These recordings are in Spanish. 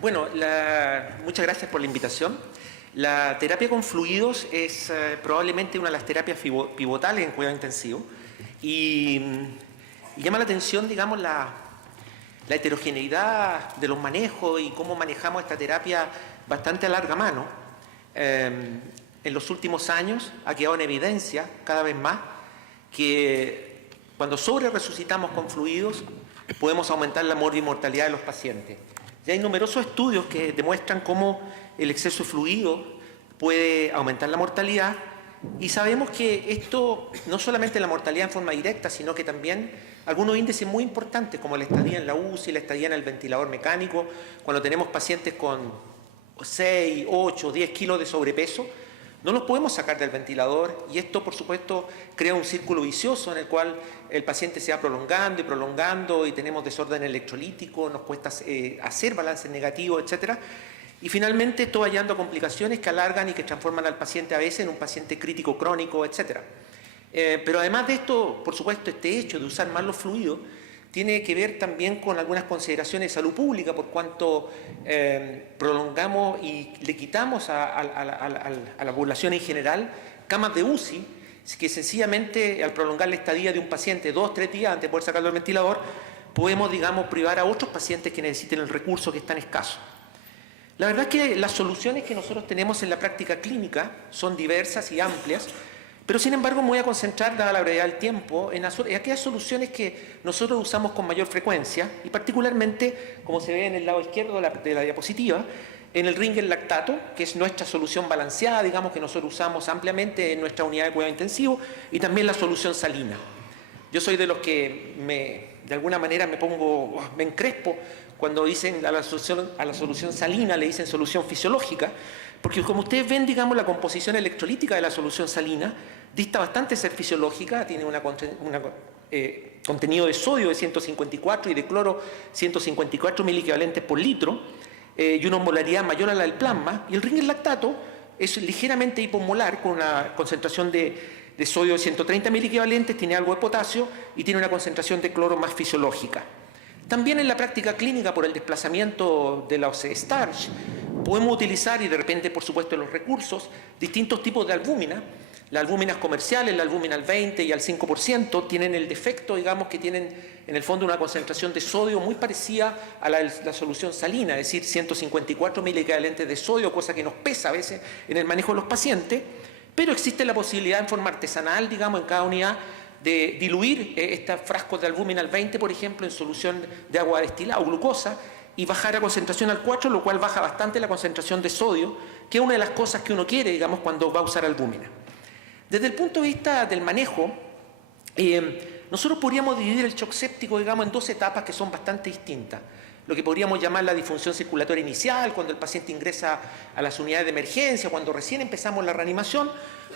Bueno, muchas gracias por la invitación. La terapia con fluidos es probablemente una de las terapias pivotales en cuidado intensivo y llama la atención, digamos, la heterogeneidad de los manejos y cómo manejamos esta terapia bastante a larga mano. En los últimos años ha quedado en evidencia cada vez más que cuando resucitamos con fluidos podemos aumentar la mortalidad de los pacientes. Ya hay numerosos estudios que demuestran cómo el exceso de fluido puede aumentar la mortalidad y sabemos que esto no solamente la mortalidad en forma directa, sino que también algunos índices muy importantes como la estadía en la UCI, la estadía en el ventilador mecánico, cuando tenemos pacientes con 6, 8, 10 kilos de sobrepeso, no los podemos sacar del ventilador y esto, por supuesto, crea un círculo vicioso en el cual el paciente se va prolongando y prolongando y tenemos desorden electrolítico, nos cuesta hacer balances negativos, etc. Y finalmente esto va llevando a complicaciones que alargan y que transforman al paciente a veces en un paciente crítico crónico, etc. Pero además de esto, por supuesto, este hecho de usar más los fluidos tiene que ver también con algunas consideraciones de salud pública, por cuanto prolongamos y le quitamos a la población en general camas de UCI, que sencillamente al prolongar la estadía de un paciente 2 o 3 días antes de poder sacarlo del ventilador, podemos, digamos, privar a otros pacientes que necesiten el recurso que es tan escaso. La verdad es que las soluciones que nosotros tenemos en la práctica clínica son diversas y amplias, pero sin embargo me voy a concentrar, dada la brevedad del tiempo, en aquellas soluciones que nosotros usamos con mayor frecuencia y particularmente, como se ve en el lado izquierdo de la diapositiva, en el Ringer lactato, que es nuestra solución balanceada, digamos, que nosotros usamos ampliamente en nuestra unidad de cuidado intensivo, y también la solución salina. Yo soy de los que de alguna manera me encrespo cuando dicen a la solución salina, le dicen solución fisiológica, porque como ustedes ven, digamos, la composición electrolítica de la solución salina dista bastante de ser fisiológica, tiene un contenido de sodio de 154 y de cloro 154 miliequivalentes por litro, y una osmolaridad mayor a la del plasma, y el Ringer lactato es ligeramente hipomolar con una concentración de sodio de 130 miliequivalentes, tiene algo de potasio y tiene una concentración de cloro más fisiológica. También en la práctica clínica, por el desplazamiento de los starch, podemos utilizar, y de repente, por supuesto, los recursos, distintos tipos de albúmina. Las albúminas comerciales, la albúmina al 20 y al 5%, tienen el defecto, digamos, que tienen en el fondo una concentración de sodio muy parecida a la solución salina, es decir, 154 miliequivalentes de sodio, cosa que nos pesa a veces en el manejo de los pacientes, pero existe la posibilidad en forma artesanal, digamos, en cada unidad, de diluir estos frascos de albúmina al 20, por ejemplo, en solución de agua destilada o glucosa, y bajar a concentración al 4, lo cual baja bastante la concentración de sodio, que es una de las cosas que uno quiere, digamos, cuando va a usar albúmina. Desde el punto de vista del manejo, nosotros podríamos dividir el shock séptico, digamos, en 2 etapas que son bastante distintas. Lo que podríamos llamar la disfunción circulatoria inicial, cuando el paciente ingresa a las unidades de emergencia, cuando recién empezamos la reanimación,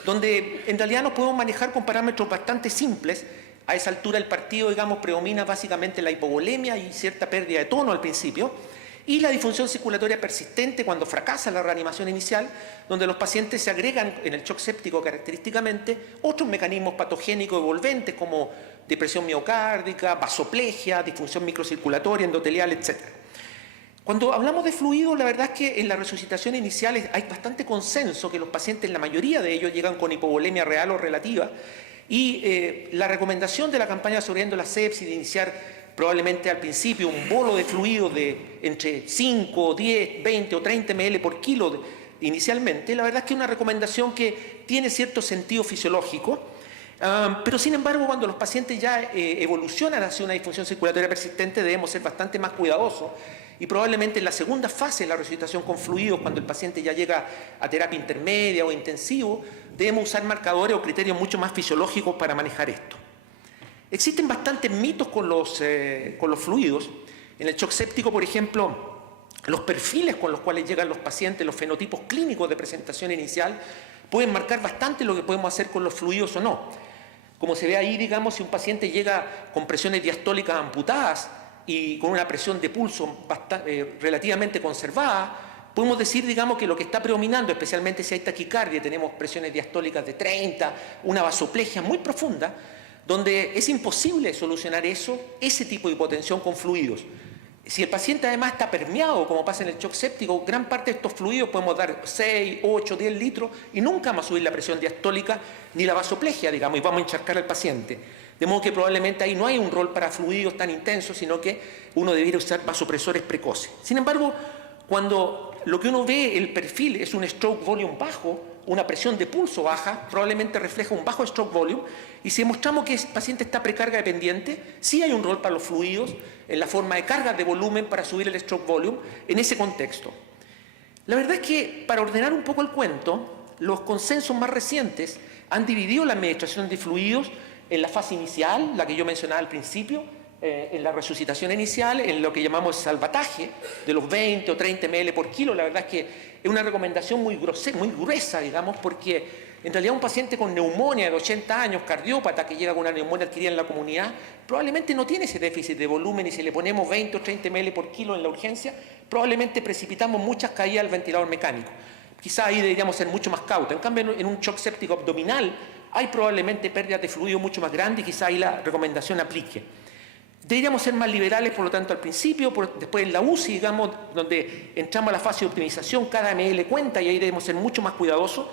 donde en realidad nos podemos manejar con parámetros bastante simples. A esa altura el partido, digamos, predomina básicamente la hipovolemia y cierta pérdida de tono al principio, y la disfunción circulatoria persistente cuando fracasa la reanimación inicial, donde los pacientes se agregan en el shock séptico característicamente otros mecanismos patogénicos envolventes como depresión miocárdica, vasoplegia, disfunción microcirculatoria, endotelial, etc. Cuando hablamos de fluidos, la verdad es que en la resucitación inicial hay bastante consenso que los pacientes, la mayoría de ellos, llegan con hipovolemia real o relativa, y la recomendación de la campaña sobre la sepsis de iniciar probablemente al principio un bolo de fluido de entre 5, 10, 20 o 30 ml por kilo inicialmente, la verdad es que es una recomendación que tiene cierto sentido fisiológico, pero sin embargo cuando los pacientes ya evolucionan hacia una disfunción circulatoria persistente debemos ser bastante más cuidadosos y probablemente en la segunda fase de la resucitación con fluidos, cuando el paciente ya llega a terapia intermedia o intensivo, debemos usar marcadores o criterios mucho más fisiológicos para manejar esto. Existen bastantes mitos con los fluidos. En el shock séptico, por ejemplo, los perfiles con los cuales llegan los pacientes, los fenotipos clínicos de presentación inicial, pueden marcar bastante lo que podemos hacer con los fluidos o no. Como se ve ahí, digamos, si un paciente llega con presiones diastólicas amputadas y con una presión de pulso relativamente conservada, podemos decir, digamos, que lo que está predominando, especialmente si hay taquicardia, tenemos presiones diastólicas de 30, una vasoplegia muy profunda, donde es imposible solucionar ese tipo de hipotensión con fluidos. Si el paciente además está permeado, como pasa en el shock séptico, gran parte de estos fluidos podemos dar 6, 8, 10 litros y nunca vamos a subir la presión diastólica ni la vasoplegia, digamos, y vamos a encharcar al paciente. De modo que probablemente ahí no hay un rol para fluidos tan intensos, sino que uno debiera usar vasopresores precoces. Sin embargo, cuando lo que uno ve, el perfil, es un stroke volume bajo, una presión de pulso baja, probablemente refleja un bajo stroke volume, y si demostramos que el paciente está precarga dependiente, sí hay un rol para los fluidos en la forma de cargas de volumen para subir el stroke volume en ese contexto. La verdad es que, para ordenar un poco el cuento, los consensos más recientes han dividido la administración de fluidos en la fase inicial, la que yo mencionaba al principio, en la resucitación inicial, en lo que llamamos salvataje, de los 20 o 30 ml por kilo. La verdad es que es una recomendación muy gruesa, digamos, porque en realidad un paciente con neumonía de 80 años, cardiópata, que llega con una neumonía adquirida en la comunidad, probablemente no tiene ese déficit de volumen, y si le ponemos 20 o 30 ml por kilo en la urgencia, probablemente precipitamos muchas caídas al ventilador mecánico. Quizá ahí deberíamos ser mucho más cautos. En cambio, en un shock séptico abdominal hay probablemente pérdidas de fluido mucho más grandes, y quizá ahí la recomendación aplique. Deberíamos ser más liberales, por lo tanto, al principio, después en la UCI, digamos, donde entramos a la fase de optimización, cada ml cuenta, y ahí debemos ser mucho más cuidadosos.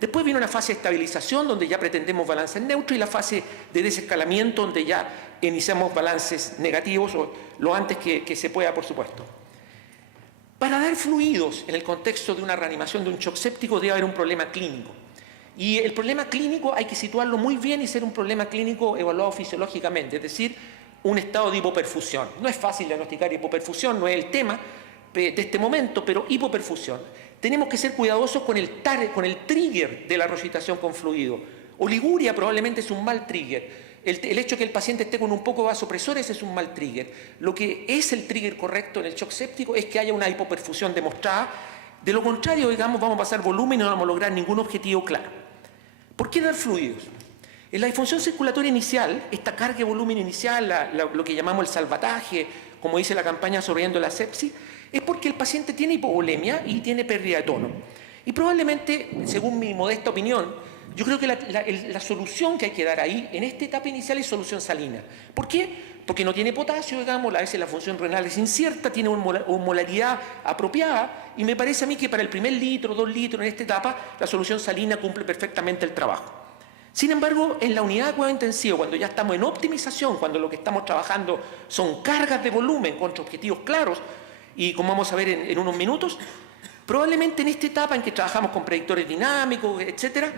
Después viene una fase de estabilización, donde ya pretendemos balances neutros, y la fase de desescalamiento, donde ya iniciamos balances negativos, o lo antes que se pueda, por supuesto. Para dar fluidos en el contexto de una reanimación de un shock séptico debe haber un problema clínico. Y el problema clínico hay que situarlo muy bien y ser un problema clínico evaluado fisiológicamente, es decir, un estado de hipoperfusión. No es fácil diagnosticar hipoperfusión, no es el tema de este momento, pero hipoperfusión. Tenemos que ser cuidadosos con el trigger de la resucitación con fluido. Oliguria probablemente es un mal trigger. El hecho de que el paciente esté con un poco de vasopresores es un mal trigger. Lo que es el trigger correcto en el shock séptico es que haya una hipoperfusión demostrada. De lo contrario, digamos, vamos a pasar volumen y no vamos a lograr ningún objetivo claro. ¿Por qué dar fluidos? En la disfunción circulatoria inicial, esta carga de volumen inicial, lo que llamamos el salvataje, como dice la campaña Sobreviviendo la sepsis, es porque el paciente tiene hipovolemia y tiene pérdida de tono. Y probablemente, según mi modesta opinión, yo creo que la solución que hay que dar ahí, en esta etapa inicial, es solución salina. ¿Por qué? Porque no tiene potasio, digamos, a veces la función renal es incierta, tiene una osmolaridad apropiada, y me parece a mí que para el primer litro, 2 litros en esta etapa, la solución salina cumple perfectamente el trabajo. Sin embargo, en la unidad de cuidado intensivo, cuando ya estamos en optimización, cuando lo que estamos trabajando son cargas de volumen contra objetivos claros, y como vamos a ver en unos minutos, probablemente en esta etapa en que trabajamos con predictores dinámicos, etcétera,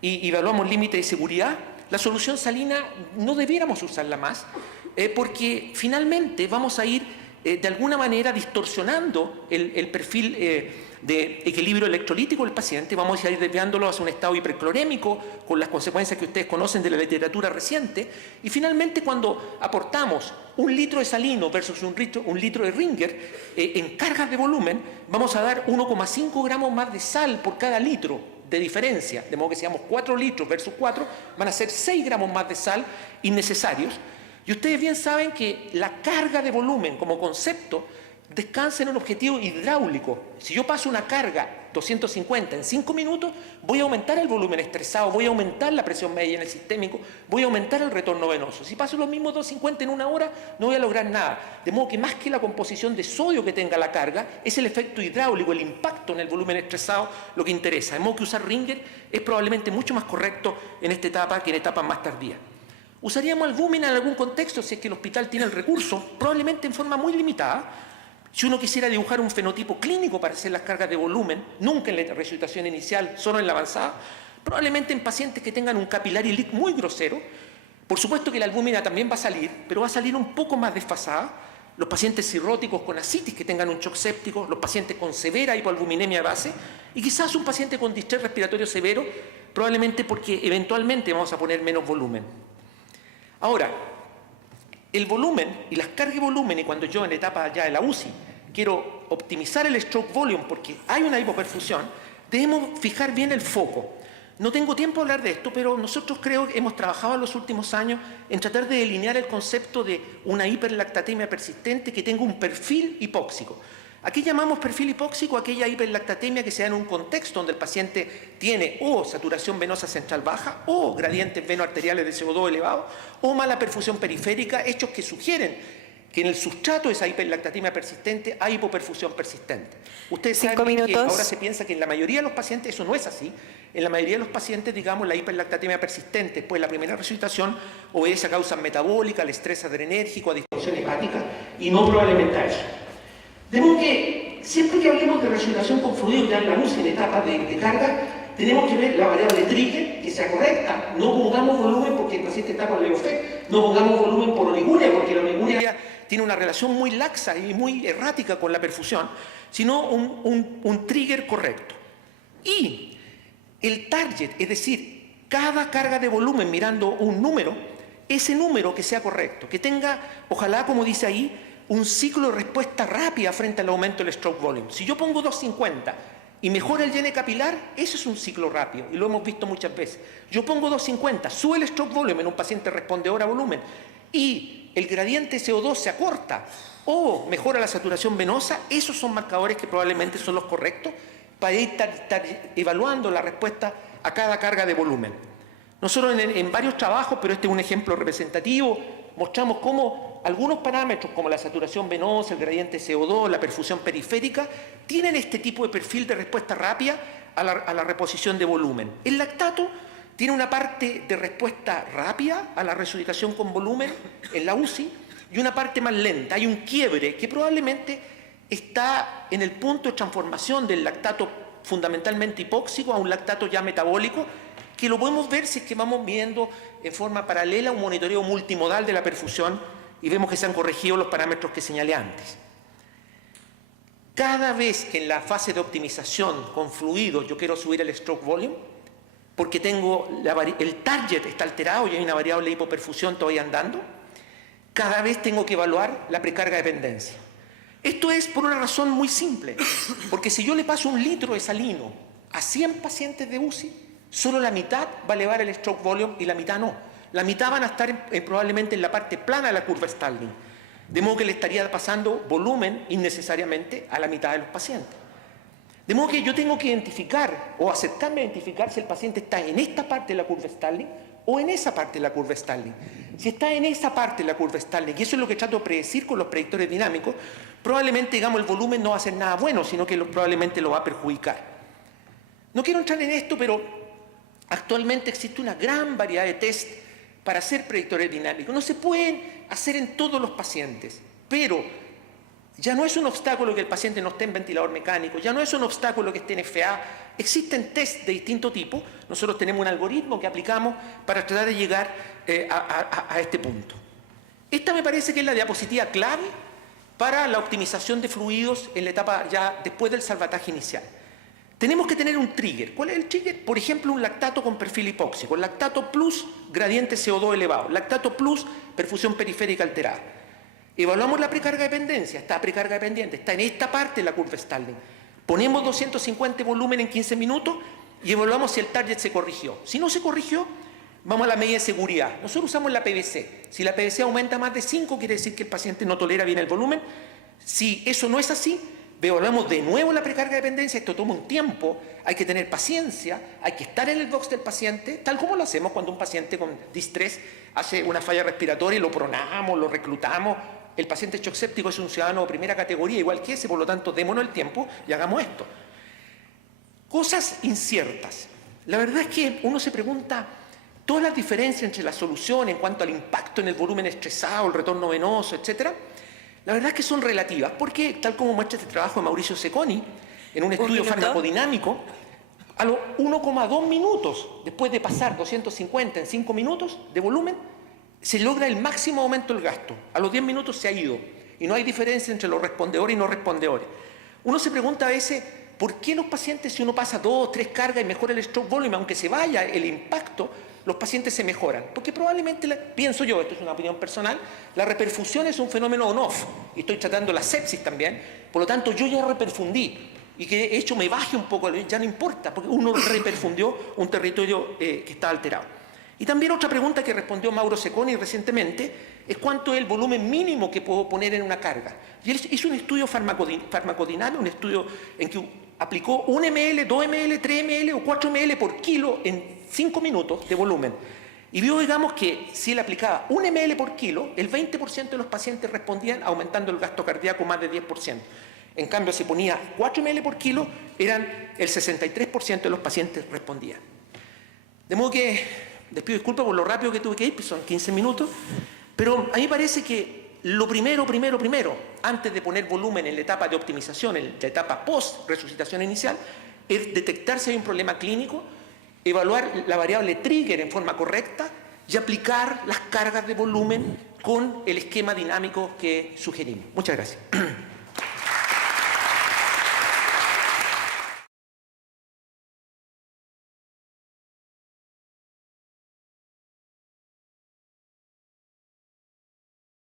y evaluamos límites de seguridad, la solución salina no debiéramos usarla más, porque finalmente vamos a ir de alguna manera distorsionando el perfil de equilibrio electrolítico del paciente, vamos a ir desviándolo hacia un estado hiperclorémico con las consecuencias que ustedes conocen de la literatura reciente, y finalmente cuando aportamos 1 litro de salino versus un litro de Ringer en cargas de volumen, vamos a dar 1,5 gramos más de sal por cada litro de diferencia, de modo que si damos 4 litros versus 4, van a ser 6 gramos más de sal innecesarios. Y ustedes bien saben que la carga de volumen como concepto descansa en un objetivo hidráulico. Si yo paso una carga 250 en 5 minutos, voy a aumentar el volumen estresado, voy a aumentar la presión media en el sistémico, voy a aumentar el retorno venoso. Si paso los mismos 250 en 1 hora, no voy a lograr nada. De modo que más que la composición de sodio que tenga la carga, es el efecto hidráulico, el impacto en el volumen estresado lo que interesa. De modo que usar Ringer es probablemente mucho más correcto en esta etapa que en etapas más tardías. ¿Usaríamos albúmina en algún contexto si es que el hospital tiene el recurso? Probablemente en forma muy limitada. Si uno quisiera dibujar un fenotipo clínico para hacer las cargas de volumen, nunca en la resucitación inicial, solo en la avanzada, probablemente en pacientes que tengan un capillary leak muy grosero. Por supuesto que la albúmina también va a salir, pero va a salir un poco más desfasada. Los pacientes cirróticos con ascitis que tengan un shock séptico, los pacientes con severa hipoalbuminemia de base, y quizás un paciente con distrés respiratorio severo, probablemente porque eventualmente vamos a poner menos volumen. Ahora, el volumen y las cargas de volumen, y cuando yo en la etapa ya de la UCI quiero optimizar el stroke volume porque hay una hipoperfusión, debemos fijar bien el foco. No tengo tiempo de hablar de esto, pero nosotros creo que hemos trabajado en los últimos años en tratar de delinear el concepto de una hiperlactatemia persistente que tenga un perfil hipóxico. Aquí llamamos perfil hipóxico aquella hiperlactatemia que se da en un contexto donde el paciente tiene o saturación venosa central baja o gradientes venoarteriales de CO2 elevado o mala perfusión periférica, hechos que sugieren que en el sustrato de esa hiperlactatemia persistente hay hipoperfusión persistente. Ustedes saben 5 minutos. que ahora se piensa que en la mayoría de los pacientes eso no es así. En la mayoría de los pacientes, digamos, la hiperlactatemia persistente después de la primera resucitación obedece a causas metabólicas, al estrés adrenérgico, a disfunción hepática y no probablemente a eso. De modo que siempre que hablemos de resucitación con fluido ya en la UCI en etapa de carga, tenemos que ver la variable trigger que sea correcta. No pongamos volumen porque el paciente está con Leo-FET, no pongamos volumen por oliguria porque la oliguria tiene una relación muy laxa y muy errática con la perfusión, sino un trigger correcto. Y el target, es decir, cada carga de volumen mirando un número, ese número que sea correcto, que tenga, ojalá como dice ahí, un ciclo de respuesta rápida frente al aumento del stroke volume. Si yo pongo 250 y mejora el llene capilar, eso es un ciclo rápido y lo hemos visto muchas veces. Yo pongo 250, sube el stroke volume en un paciente respondedor a volumen y el gradiente CO2 se acorta o mejora la saturación venosa, esos son marcadores que probablemente son los correctos para ir evaluando la respuesta a cada carga de volumen. Nosotros en varios trabajos, pero este es un ejemplo representativo, mostramos cómo algunos parámetros como la saturación venosa, el gradiente CO2, la perfusión periférica, tienen este tipo de perfil de respuesta rápida a la reposición de volumen. El lactato tiene una parte de respuesta rápida a la resucitación con volumen en la UCI y una parte más lenta. Hay un quiebre que probablemente está en el punto de transformación del lactato fundamentalmente hipóxico a un lactato ya metabólico, que lo podemos ver si es que vamos viendo en forma paralela un monitoreo multimodal de la perfusión y vemos que se han corregido los parámetros que señalé antes. Cada vez que en la fase de optimización con fluidos yo quiero subir el stroke volume, porque tengo el target está alterado y hay una variable de hipoperfusión todavía andando, cada vez tengo que evaluar la precarga dependencia. Esto es por una razón muy simple, porque si yo le paso 1 litro de salino a 100 pacientes de UCI, solo la mitad va a elevar el stroke volume y la mitad no. La mitad van a estar probablemente en la parte plana de la curva Stalling, de modo que le estaría pasando volumen innecesariamente a la mitad de los pacientes. De modo que yo tengo que identificar o acercarme a identificar si el paciente está en esta parte de la curva Stalling o en esa parte de la curva Stalling. Si está en esa parte de la curva Stalling, y eso es lo que trato de predecir con los predictores dinámicos, probablemente, digamos, el volumen no va a ser nada bueno, sino que probablemente lo va a perjudicar. No quiero entrar en esto, pero actualmente existe una gran variedad de test para hacer predictores dinámicos. No se pueden hacer en todos los pacientes, pero ya no es un obstáculo que el paciente no esté en ventilador mecánico, ya no es un obstáculo que esté en FA. Existen test de distinto tipo. Nosotros tenemos un algoritmo que aplicamos para tratar de llegar a este punto. Esta me parece que es la diapositiva clave para la optimización de fluidos en la etapa ya después del salvataje inicial. Tenemos que tener un trigger. ¿Cuál es el trigger? Por ejemplo, un lactato con perfil hipóxico, lactato plus gradiente CO2 elevado, lactato plus perfusión periférica alterada. Evaluamos la precarga dependencia, está precarga dependiente, está en esta parte de la curva Stalling. Ponemos 250 volumen en 15 minutos y evaluamos si el target se corrigió. Si no se corrigió, vamos a la medida de seguridad. Nosotros usamos la PVC. Si la PVC aumenta más de 5, quiere decir que el paciente no tolera bien el volumen. Si eso no es así, evaluamos de nuevo la precarga dependencia. Esto toma un tiempo, hay que tener paciencia, hay que estar en el box del paciente, tal como lo hacemos cuando un paciente con distrés hace una falla respiratoria y lo pronamos, lo reclutamos. El paciente shock séptico es un ciudadano de primera categoría, igual que ese, por lo tanto, démonos el tiempo y hagamos esto. Cosas inciertas. La verdad es que uno se pregunta todas las diferencias entre la solución en cuanto al impacto en el volumen estresado, el retorno venoso, etc. La verdad es que son relativas, porque tal como muestra este trabajo de Mauricio Secconi, en un estudio farmacodinámico, a los 1,2 minutos, después de pasar 250 en 5 minutos de volumen, se logra el máximo aumento del gasto. A los 10 minutos se ha ido y no hay diferencia entre los respondedores y no respondedores. Uno se pregunta a veces, ¿por qué los pacientes, si uno pasa 2 o 3 cargas y mejora el stroke volume, aunque se vaya el impacto, los pacientes se mejoran? Porque probablemente, pienso yo, esto es una opinión personal, la reperfusión es un fenómeno on-off y estoy tratando la sepsis también, por lo tanto yo ya reperfundí y que de hecho me baje un poco, ya no importa, porque uno reperfundió un territorio que está alterado. Y también otra pregunta que respondió Mauro Secconi recientemente es cuánto es el volumen mínimo que puedo poner en una carga. Y él hizo un estudio farmacodinámico, un estudio en que aplicó 1 ml, 2 ml, 3 ml o 4 ml por kilo en 5 minutos de volumen. Y vio, digamos, que si él aplicaba 1 ml por kilo, el 20% de los pacientes respondían aumentando el gasto cardíaco más de 10%. En cambio, si ponía 4 ml por kilo, el 63% de los pacientes respondían. De modo que, les pido disculpas por lo rápido que tuve que ir, pues son 15 minutos, pero a mí parece que lo primero, antes de poner volumen en la etapa de optimización, en la etapa post-resucitación inicial, es detectar si hay un problema clínico, evaluar la variable trigger en forma correcta y aplicar las cargas de volumen con el esquema dinámico que sugerimos. Muchas gracias.